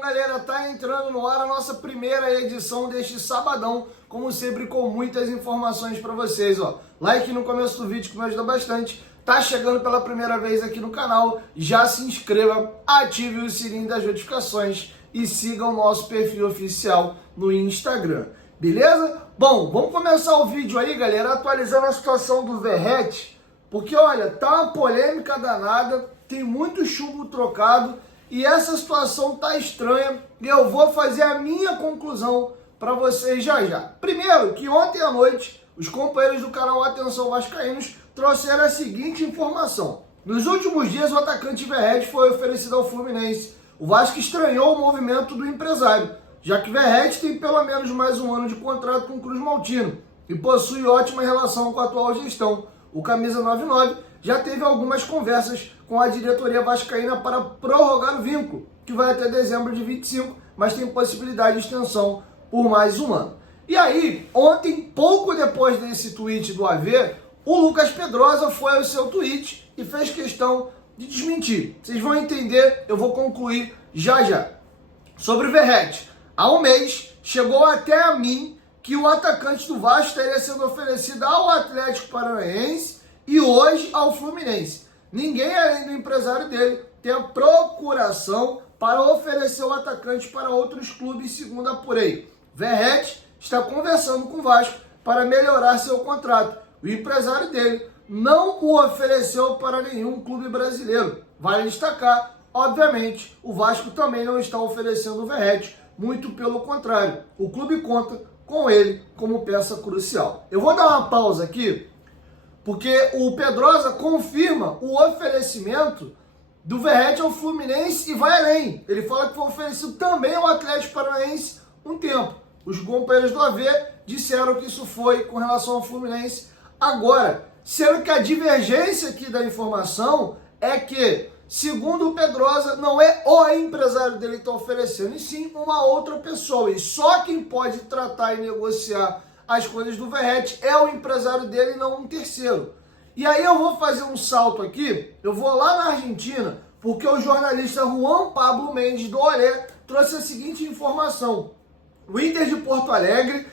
galera, tá entrando no ar a nossa primeira edição deste sabadão, como sempre com muitas informações para vocês, ó. Like no começo do vídeo que me ajuda bastante. Tá chegando pela primeira vez aqui no canal, já se inscreva, ative o sininho das notificações e siga o nosso perfil oficial no Instagram, beleza? Bom, vamos começar o vídeo aí, galera, atualizando a situação do Verratti, porque olha, tá uma polêmica danada, tem muito chumbo trocado e essa situação tá estranha e eu vou fazer a minha conclusão para vocês já já. Primeiro, que ontem à noite os companheiros do canal Atenção Vascaínos trouxeram a seguinte informação. Nos últimos dias o atacante Verratti foi oferecido ao Fluminense. O Vasco estranhou o movimento do empresário, já que Verratti tem pelo menos mais um ano de contrato com o Cruz Maltino e possui ótima relação com a atual gestão. O camisa 99 já teve algumas conversas com a diretoria vascaína para prorrogar o vínculo, que vai até dezembro de 25, mas tem possibilidade de extensão por mais um ano. E aí, ontem, pouco depois desse tweet do AV, o Lucas Pedrosa foi ao seu tweet e fez questão de desmentir. Vocês vão entender, eu vou concluir já já. Sobre o Verratti, há um mês chegou até a mim que o atacante do Vasco estaria sendo oferecido ao Atlético Paranaense e hoje ao Fluminense. Ninguém além do empresário dele tem a procuração para oferecer o atacante para outros clubes, segundo apurei. Verratti está conversando com o Vasco para melhorar seu contrato. O empresário dele não o ofereceu para nenhum clube brasileiro. Vale destacar, obviamente, o Vasco também não está oferecendo o Verratti, muito pelo contrário. O clube conta com ele como peça crucial. Eu vou dar uma pausa aqui, porque o Pedrosa confirma o oferecimento do Verratti ao Fluminense e vai além. Ele fala que foi oferecido também ao Atlético Paranaense um tempo. Os companheiros do AV disseram que isso foi com relação ao Fluminense agora, sendo que a divergência aqui da informação é que, segundo o Pedrosa, não é o empresário dele que está oferecendo, e sim uma outra pessoa. E só quem pode tratar e negociar as coisas do Verratti é o empresário dele e não um terceiro. E aí eu vou fazer um salto aqui, eu vou lá na Argentina, porque o jornalista Juan Pablo Mendes do Olé trouxe a seguinte informação. O Inter de Porto Alegre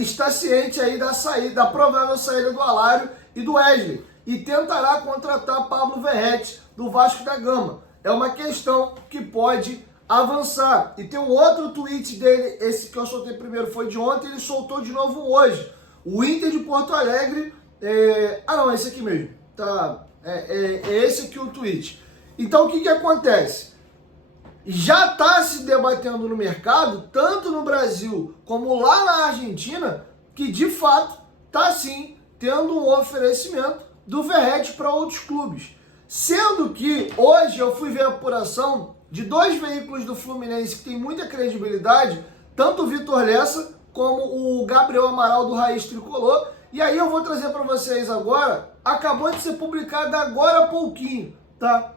está ciente aí da provável saída do Alário e do Wesley e tentará contratar Pablo Verratti do Vasco da Gama. É uma questão que pode avançar. E tem um outro tweet dele, esse que eu soltei primeiro foi de ontem, ele soltou de novo hoje. O Inter de Porto Alegre... não, é esse aqui mesmo. Tá, é esse aqui o tweet. Então o que acontece? Já está se debatendo no mercado, tanto no Brasil como lá na Argentina, que de fato está sim tendo um oferecimento do Verratti para outros clubes. Sendo que hoje eu fui ver a apuração de dois veículos do Fluminense que tem muita credibilidade, tanto o Vitor Lessa como o Gabriel Amaral do Raiz Tricolor. E aí eu vou trazer para vocês agora, acabou de ser publicado agora há pouquinho, tá?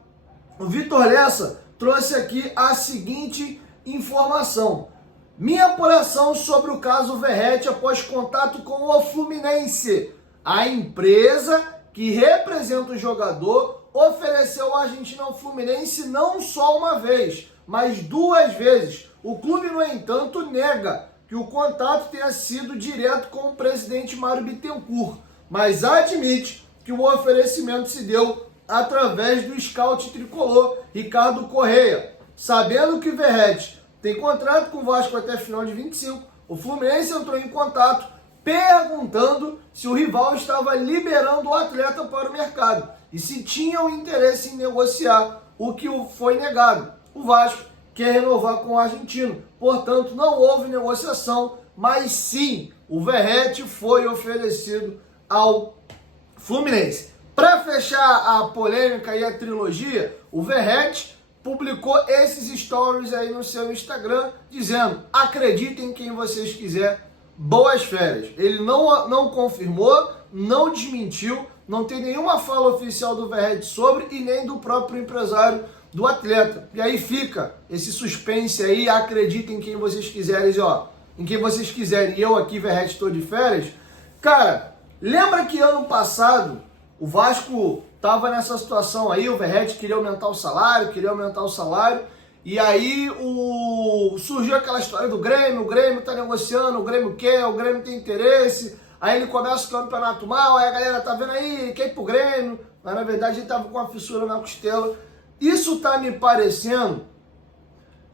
O Vitor Lessa trouxe aqui a seguinte informação. Minha apuração sobre o caso Verratti após contato com o Fluminense. A empresa que representa o jogador ofereceu ao argentino ao Fluminense não só uma vez, mas duas vezes. O clube, no entanto, nega que o contato tenha sido direto com o presidente Mário Bittencourt, mas admite que o oferecimento se deu através do scout tricolor Ricardo Correia. Sabendo que Verratti tem contrato com o Vasco até final de 25, o Fluminense entrou em contato perguntando se o rival estava liberando o atleta para o mercado e se tinham interesse em negociar, o que foi negado. O Vasco quer renovar com o argentino, portanto não houve negociação, mas sim, o Verratti foi oferecido ao Fluminense. Para fechar a polêmica e a trilogia, o Verratti publicou esses stories aí no seu Instagram, dizendo: acreditem em quem vocês quiserem, boas férias. Ele não confirmou, não desmentiu, não tem nenhuma fala oficial do Verratti sobre e nem do próprio empresário do atleta. E aí fica esse suspense aí, acreditem em quem vocês quiserem, ó, em quem vocês quiserem. E eu aqui, Verratti, estou de férias. Cara, lembra que ano passado o Vasco estava nessa situação aí, o Verratti queria aumentar o salário, E aí surgiu aquela história do Grêmio, o Grêmio tá negociando, o Grêmio quer, o Grêmio tem interesse. Aí ele começa o campeonato mal, aí a galera tá vendo aí, quer ir pro Grêmio. Mas na verdade ele tava com uma fissura na costela. Isso tá me parecendo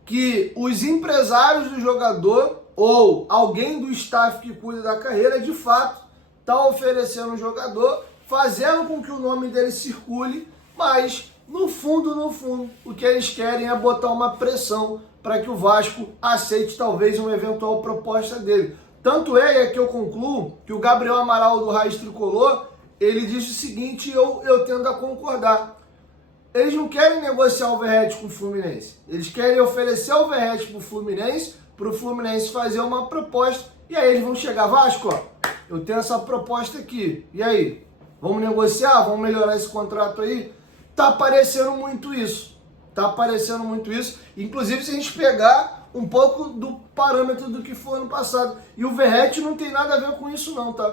que os empresários do jogador ou alguém do staff que cuida da carreira, de fato, tá oferecendo um jogador, fazendo com que o nome dele circule, mas no fundo, o que eles querem é botar uma pressão para que o Vasco aceite talvez uma eventual proposta dele. Tanto é, e aqui eu concluo, que o Gabriel Amaral do Raiz Tricolor, ele disse o seguinte, eu tendo a concordar. Eles não querem negociar o Verratti com o Fluminense. Eles querem oferecer o Verratti para o Fluminense fazer uma proposta. E aí eles vão chegar, Vasco, ó, eu tenho essa proposta aqui. E aí? Vamos negociar? Vamos melhorar esse contrato aí? Tá aparecendo muito isso. Tá aparecendo muito isso. Inclusive, se a gente pegar um pouco do parâmetro do que foi ano passado. E o Verratti não tem nada a ver com isso não, tá?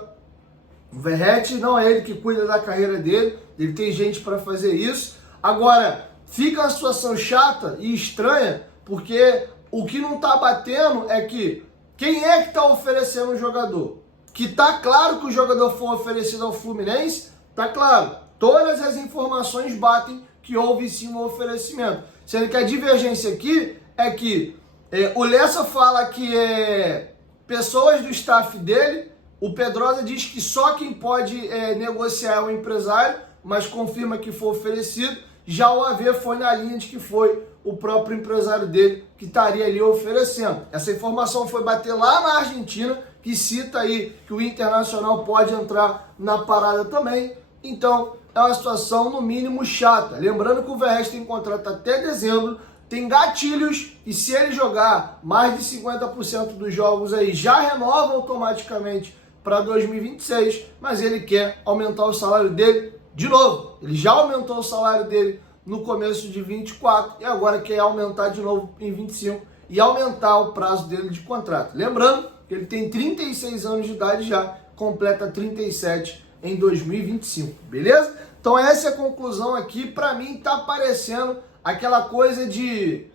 O Verratti não é ele que cuida da carreira dele. Ele tem gente para fazer isso. Agora, fica uma situação chata e estranha, porque o que não tá batendo é que quem é que tá oferecendo o jogador? Que tá claro que o jogador foi oferecido ao Fluminense, tá claro. Todas as informações batem que houve sim um oferecimento. Sendo que a divergência aqui é que o Lessa fala que pessoas do staff dele, o Pedrosa diz que só quem pode negociar é o empresário, mas confirma que foi oferecido. Já o AV foi na linha de que foi o próprio empresário dele que estaria ali oferecendo. Essa informação foi bater lá na Argentina, que cita aí que o Internacional pode entrar na parada também. Então, é uma situação, no mínimo, chata. Lembrando que o Verratti tem contrato até dezembro, tem gatilhos, e se ele jogar mais de 50% dos jogos aí, já renova automaticamente para 2026, mas ele quer aumentar o salário dele de novo. Ele já aumentou o salário dele no começo de 24 e agora quer aumentar de novo em 25 e aumentar o prazo dele de contrato. Lembrando que ele tem 36 anos de idade já, completa 37 em 2025, beleza? Então essa é a conclusão aqui. Para mim tá parecendo aquela coisa de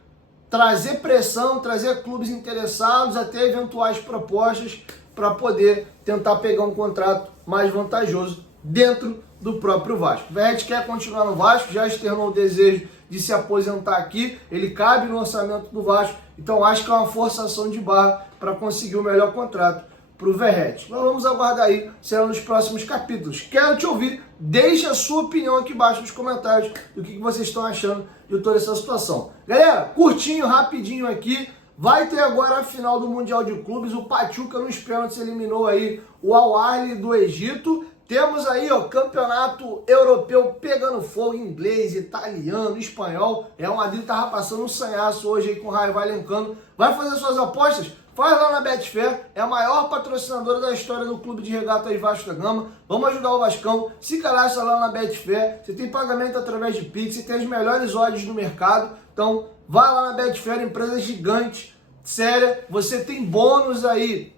trazer pressão, trazer clubes interessados, até eventuais propostas para poder tentar pegar um contrato mais vantajoso dentro do próprio Vasco. O Verratti quer continuar no Vasco, já externou o desejo de se aposentar aqui, ele cabe no orçamento do Vasco, então acho que é uma forçação de barra para conseguir o melhor contrato para o Verratti. Nós vamos aguardar aí, será nos próximos capítulos. Quero te ouvir, deixe a sua opinião aqui embaixo nos comentários do que vocês estão achando de toda essa situação. Galera, curtinho, rapidinho aqui, vai ter agora a final do Mundial de Clubes, o Pachuca nos pênaltis eliminou aí o Al Ahly do Egito. Temos aí, ó, campeonato europeu pegando fogo, inglês, italiano, espanhol. O Madrid tava passando um sanhaço hoje aí com o Raio Vallecano. Vai fazer suas apostas? Faz lá na Betfair, é a maior patrocinadora da história do clube de regata Vasco da Gama. Vamos ajudar o Vascão, se cadastra lá na Betfair. Você tem pagamento através de Pix, você tem as melhores odds do mercado. Então, vai lá na Betfair, empresa gigante, séria. Você tem bônus aí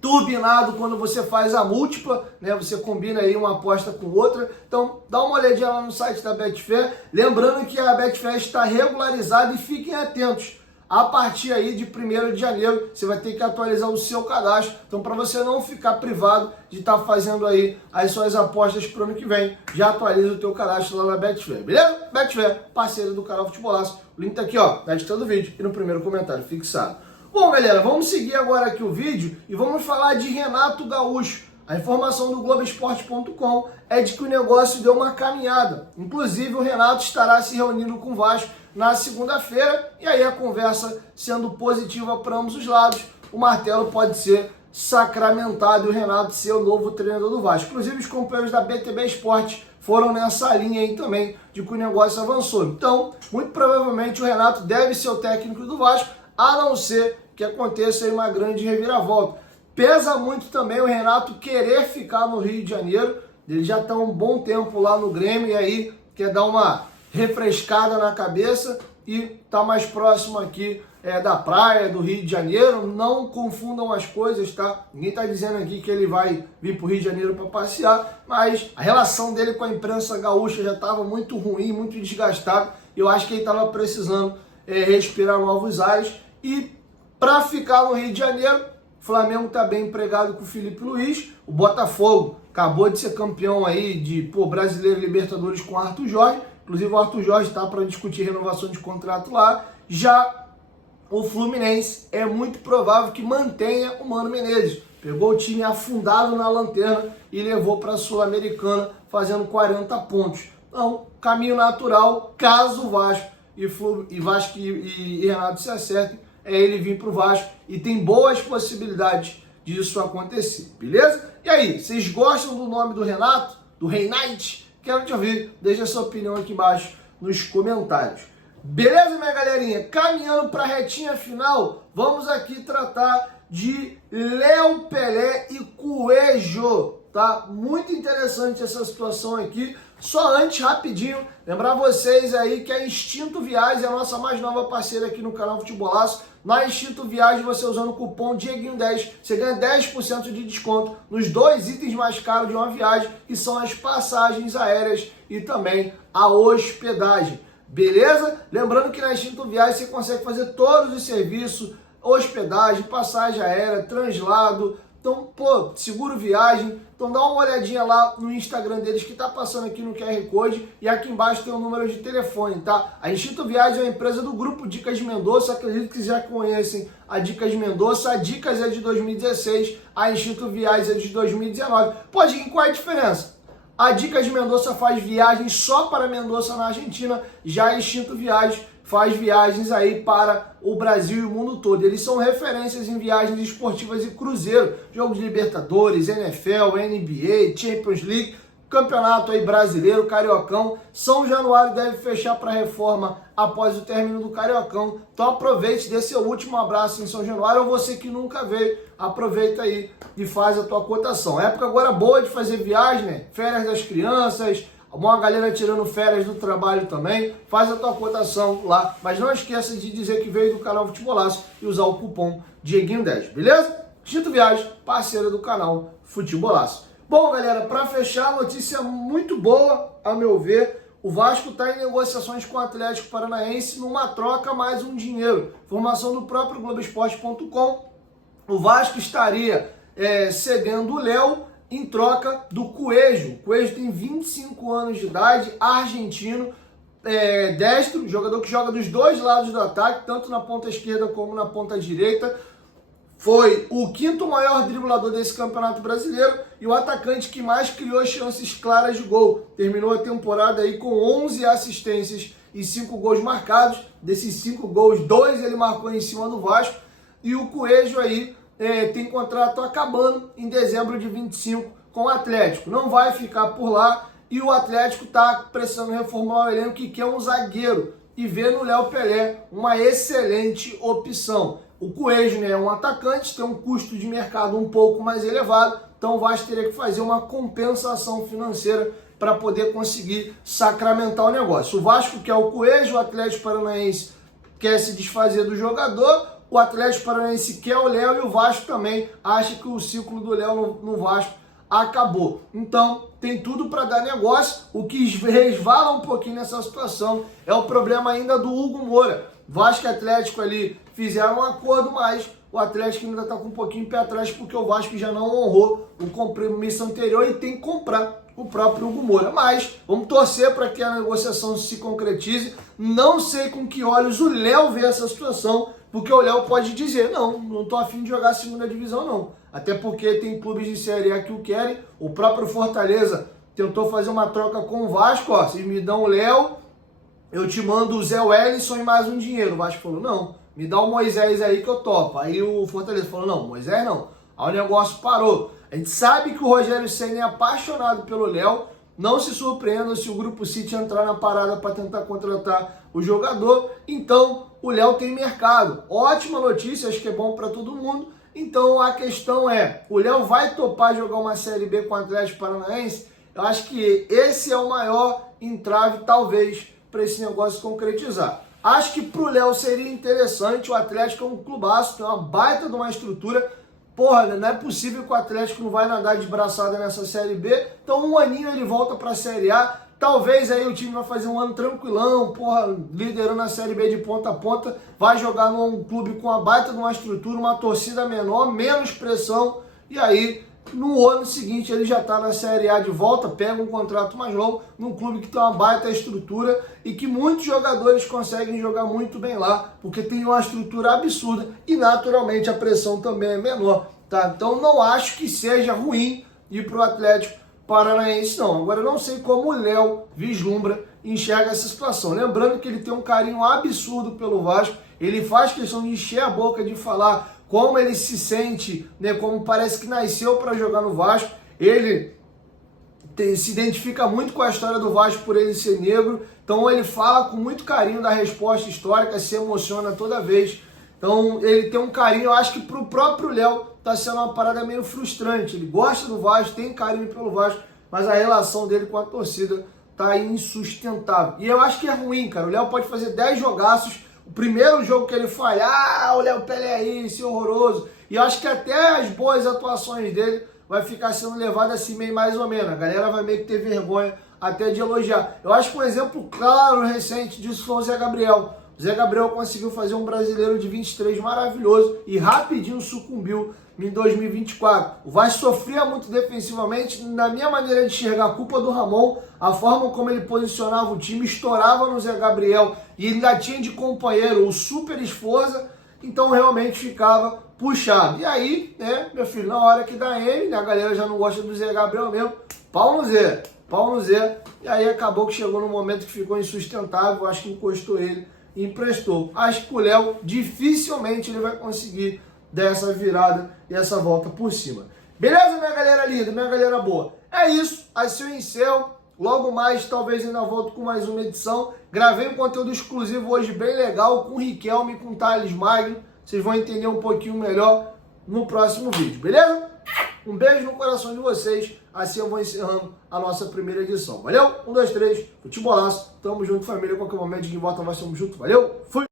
turbinado quando você faz a múltipla, né? Você combina aí uma aposta com outra. Então, dá uma olhadinha lá no site da Betfair. Lembrando que a Betfair está regularizada e fiquem atentos. A partir aí de 1º de janeiro, você vai ter que atualizar o seu cadastro. Então, para você não ficar privado de estar fazendo aí as suas apostas para o ano que vem, já atualiza o teu cadastro lá na Betfair, beleza? Betfair, parceiro do canal Futebolaço. O link tá aqui, ó, na descrição do vídeo e no primeiro comentário fixado. Bom, galera, vamos seguir agora aqui o vídeo e vamos falar de Renato Gaúcho. A informação do Globoesporte.com é de que o negócio deu uma caminhada. Inclusive, o Renato estará se reunindo com o Vasco na segunda-feira e aí a conversa sendo positiva para ambos os lados, o martelo pode ser sacramentado e o Renato ser o novo treinador do Vasco. Inclusive, os companheiros da BTB Esporte foram nessa linha aí também de que o negócio avançou. Então, muito provavelmente o Renato deve ser o técnico do Vasco, a não ser que aconteça aí uma grande reviravolta. Pesa muito também o Renato querer ficar no Rio de Janeiro, ele já está um bom tempo lá no Grêmio e aí quer dar uma refrescada na cabeça e tá mais próximo aqui da praia, do Rio de Janeiro. Não confundam as coisas, tá? Ninguém tá dizendo aqui que ele vai vir pro Rio de Janeiro para passear, mas a relação dele com a imprensa gaúcha já estava muito ruim, muito desgastada, e eu acho que ele estava precisando respirar novos ares. E para ficar no Rio de Janeiro, o Flamengo está bem empregado com o Felipe Luiz. O Botafogo acabou de ser campeão aí de Brasileiro e Libertadores com o Arthur Jorge. Inclusive o Arthur Jorge está para discutir renovação de contrato lá. Já o Fluminense é muito provável que mantenha o Mano Menezes. Pegou o time afundado na lanterna e levou para a Sul-Americana fazendo 40 pontos. Então, caminho natural, caso o Vasco e Renato se acertem, é ele vir para o Vasco e tem boas possibilidades disso acontecer, beleza? E aí, vocês gostam do nome do Renato? Do Reinite? Quero te ouvir, deixa a sua opinião aqui embaixo nos comentários. Beleza, minha galerinha? Caminhando para a retinha final, vamos aqui tratar de Léo Pelé e Coelho, tá? Muito interessante essa situação aqui. Só antes, rapidinho, lembrar vocês aí que a Instinto Viagens é a nossa mais nova parceira aqui no canal Futebolaço. Na Instinto Viagens, você usando o cupom Dieguinho10, você ganha 10% de desconto nos 2 itens mais caros de uma viagem, que são as passagens aéreas e também a hospedagem. Beleza? Lembrando que na Instinto Viagens você consegue fazer todos os serviços, hospedagem, passagem aérea, translado, então, seguro viagem. Então dá uma olhadinha lá no Instagram deles que tá passando aqui no QR Code e aqui embaixo tem o número de telefone, tá? A Instinto Viagens é uma empresa do grupo Dicas Mendonça, acredito que já conhecem a Dicas Mendonça. A Dicas é de 2016, a Instinto Viagens é de 2019. Pode ir, qual é a diferença? A Dicas Mendonça faz viagens só para Mendoza na Argentina, já a Instinto Viagens faz viagens aí para o Brasil e o mundo todo. Eles são referências em viagens esportivas e cruzeiro, jogos de Libertadores, NFL, NBA, Champions League, campeonato aí brasileiro, Cariocão. São Januário deve fechar para reforma após o término do Cariocão. Então aproveite, dê seu último abraço em São Januário, ou você que nunca veio, aproveita aí e faz a tua cotação. Época agora boa de fazer viagem, né? Férias das crianças, uma galera tirando férias do trabalho também, faz a tua cotação lá, mas não esqueça de dizer que veio do canal Futebolaço e usar o cupom Dieguinho10, beleza? Instinto Viagens, parceira do canal Futebolaço. Bom, galera, para fechar, notícia muito boa, a meu ver, o Vasco está em negociações com o Atlético Paranaense numa troca mais um dinheiro. Informação do próprio Globoesporte.com, o Vasco estaria cedendo o Léo em troca do Coelho. O Coelho tem 25 anos de idade, argentino, destro, jogador que joga dos dois lados do ataque, tanto na ponta esquerda como na ponta direita. Foi o 5º maior driblador desse campeonato brasileiro e o atacante que mais criou chances claras de gol. Terminou a temporada aí com 11 assistências e 5 gols marcados. Desses 5 gols, 2 ele marcou em cima do Vasco. E o Coelho aí tem contrato acabando em dezembro de 25 com o Atlético. Não vai ficar por lá e o Atlético está precisando reformular o elenco que quer um zagueiro e vê no Léo Pelé uma excelente opção. O Coelho, né, é um atacante, tem um custo de mercado um pouco mais elevado, então o Vasco teria que fazer uma compensação financeira para poder conseguir sacramentar o negócio. O Vasco quer o Coelho, o Atlético Paranaense quer se desfazer do jogador, o Atlético Paranaense quer o Léo e o Vasco também acha que o ciclo do Léo no Vasco acabou. Então tem tudo para dar negócio. O que resvala um pouquinho nessa situação é o problema ainda do Hugo Moura. Vasco e Atlético ali fizeram um acordo, mas o Atlético ainda está com um pouquinho pé atrás porque o Vasco já não honrou o compromisso anterior e tem que comprar o próprio Hugo Moura. Mas vamos torcer para que a negociação se concretize. Não sei com que olhos o Léo vê essa situação, porque o Léo pode dizer, não estou afim de jogar a segunda divisão não. Até porque tem clubes de Série A que o querem. O próprio Fortaleza tentou fazer uma troca com o Vasco, ó, vocês me dão o Léo, eu te mando o Zé Wellison e mais um dinheiro. O Vasco falou, não, me dá o Moisés aí que eu topo. Aí o Fortaleza falou, não, Moisés não. Aí o negócio parou. A gente sabe que o Rogério Ceni é apaixonado pelo Léo. Não se surpreenda se o Grupo City entrar na parada para tentar contratar o jogador. Então, o Léo tem mercado. Ótima notícia, acho que é bom para todo mundo. Então, a questão é, o Léo vai topar jogar uma Série B com o Atlético Paranaense? Eu acho que esse é o maior entrave, talvez, para esse negócio concretizar. Acho que para o Léo seria interessante. O Atlético é um clubaço, tem uma baita de uma estrutura. Porra, não é possível que o Atlético não vai nadar de braçada nessa Série B. Então, um aninho ele volta para a Série A. Talvez aí o time vai fazer um ano tranquilão, porra, liderando a Série B de ponta a ponta, vai jogar num clube com uma baita de uma estrutura, uma torcida menor, menos pressão, e aí no ano seguinte ele já está na Série A de volta, pega um contrato mais longo, num clube que tem uma baita estrutura e que muitos jogadores conseguem jogar muito bem lá, porque tem uma estrutura absurda e naturalmente a pressão também é menor, tá? Então não acho que seja ruim ir para o Atlético Paranaense não. Agora eu não sei como o Léo vislumbra e enxerga essa situação. Lembrando que ele tem um carinho absurdo pelo Vasco, ele faz questão de encher a boca de falar como ele se sente, né, como parece que nasceu para jogar no Vasco. Ele se identifica muito com a história do Vasco por ele ser negro, então ele fala com muito carinho da resposta histórica, se emociona toda vez. Então ele tem um carinho, eu acho que para o próprio Léo está sendo uma parada meio frustrante. Ele gosta do Vasco, tem carinho pelo Vasco, mas a relação dele com a torcida tá insustentável. E eu acho que é ruim, cara. O Léo pode fazer 10 jogaços. O primeiro jogo que ele falha, o Léo Pelé aí, esse horroroso. E eu acho que até as boas atuações dele vai ficar sendo levado assim meio mais ou menos. A galera vai meio que ter vergonha até de elogiar. Eu acho que um exemplo claro, recente disso foi o Zé Gabriel. O Zé Gabriel conseguiu fazer um brasileiro de 23 maravilhoso e rapidinho sucumbiu em 2024. O Vasco sofria muito defensivamente, na minha maneira de enxergar, a culpa do Ramon, a forma como ele posicionava o time, estourava no Zé Gabriel e ele ainda tinha de companheiro o Super Esforza, então realmente ficava puxado. E aí, né, meu filho, na hora que dá M, né, a galera já não gosta do Zé Gabriel mesmo, pau no Zé, e aí acabou que chegou no momento que ficou insustentável, acho que encostou ele e emprestou. Acho que o Léo dificilmente ele vai conseguir dar essa virada e essa volta por cima. Beleza, minha galera linda, minha galera boa? É isso, assim eu encerro. Logo mais, talvez ainda volto com mais uma edição. Gravei um conteúdo exclusivo hoje bem legal com o Riquelme e com o Thales Magno. Vocês vão entender um pouquinho melhor no próximo vídeo, beleza? Um beijo no coração de vocês. Assim eu vou encerrando a nossa primeira edição. Valeu? 1, 2, 3, futebolaço. Tamo junto, família. Qualquer momento de volta nós estamos juntos. Valeu? Fui!